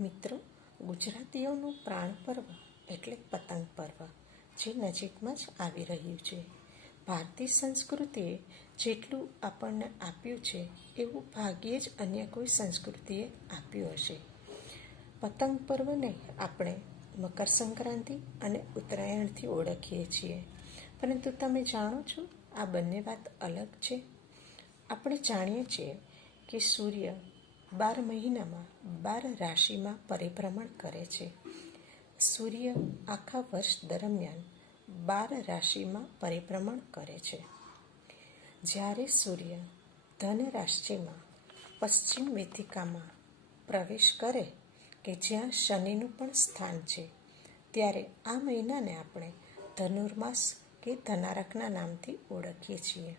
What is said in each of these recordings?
મિત્રો, ગુજરાતીઓનું પ્રાણ પર્વ એટલે પતંગ પર્વ, જે નજીકમાં જ આવી રહ્યું છે. ભારતીય સંસ્કૃતિએ જેટલું આપણને આપ્યું છે, એવું ભાગ્યે જ અન્ય કોઈ સંસ્કૃતિએ આપ્યું હશે. પતંગ પર્વને આપણે મકર સંક્રાંતિ અને ઉત્તરાયણથી ઓળખીએ છીએ. પરંતુ તમે જાણો છો, આ બંને વાત અલગ છે. આપણે જાણીએ છીએ કે સૂર્ય બાર મહિનામાં, બાર રાશિમાં પરિભ્રમણ કરે છે. સૂર્ય આખા વર્ષ દરમિયાન બાર રાશિમાં પરિભ્રમણ કરે છે. જ્યારે સૂર્ય ધન રાશિમાં પશ્ચિમ વેદિકામાં પ્રવેશ કરે કે જ્યાં શનિનું પણ સ્થાન છે, ત્યારે આ મહિનાને આપણે ધનુર્માસ કે ધનારકના નામથી ઓળખીએ છીએ.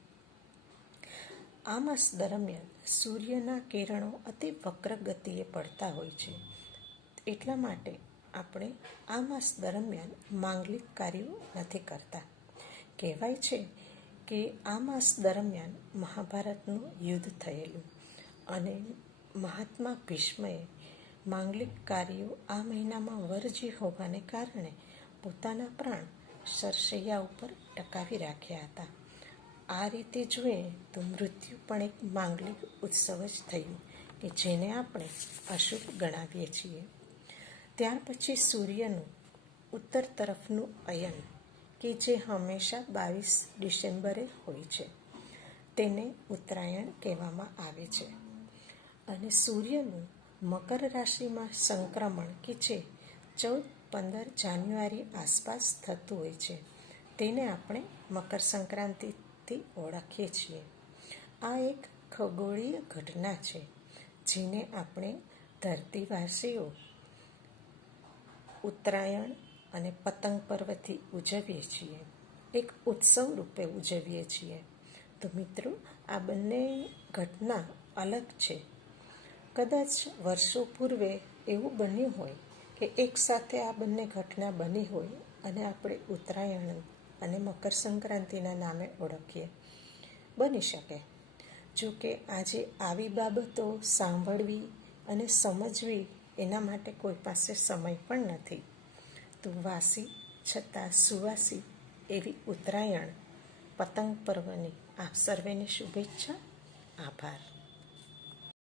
આ માસ દરમિયાન સૂર્યના કિરણો અતિ વક્ર ગતિએ પડતા હોય છે. એટલા માટે આપણે આ માસ દરમિયાન માંગલિક કાર્યો નથી કરતા. કહેવાય છે કે આ માસ દરમિયાન મહાભારતનું યુદ્ધ થયેલું અને મહાત્મા ભીષ્મએ માંગલિક કાર્યો આ મહિનામાં વરજી હોવાને કારણે પોતાના પ્રાણ સરસૈયા ઉપર ટકાવી રાખ્યા હતા. આ રીતે જોઈએ તો મૃત્યુ પણ એક માંગલિક ઉત્સવ જ થયું કે જેને આપણે અશુભ ગણાવીએ છીએ. ત્યાર પછી સૂર્યનું ઉત્તર તરફનું અયન, કે જે હંમેશા બાવીસ ડિસેમ્બરે હોય છે. તેને ઉત્તરાયણ કહેવામાં આવે છે. અને સૂર્યનું મકર રાશિમાં સંક્રમણ, કે જે ચૌદ પંદર જાન્યુઆરી આસપાસ થતું હોય છે, તેને આપણે મકર સંક્રાંતિથી ઓળખીએ છીએ. આ એક ખગોળીય ઘટના છે, જેને આપણે ધરતીવાસીઓ, ઉત્તરાયણ અને પતંગ પર્વથી ઉજવીએ છીએ. એક ઉત્સવ રૂપે ઉજવીએ છીએ. તો મિત્રો, આ બંને ઘટના અલગ છે. કદાચ વર્ષો પૂર્વે એવું બન્યું હોય કે એક સાથે આ બંને ઘટના બની હોય અને આપણે ઉત્તરાયણ અને મકર સંક્રાંતિના નામે ઓળખીએ. બની શકે. જો કે આજે આવી બાબતો સાંભળવી અને સમજવી એના માટે કોઈ પાસે સમય પણ નથી. તો વાસી છતાં સુવાસી એવી ઉત્તરાયણ. પતંગ પર્વની આપ સર્વેને શુભેચ્છા. આભાર.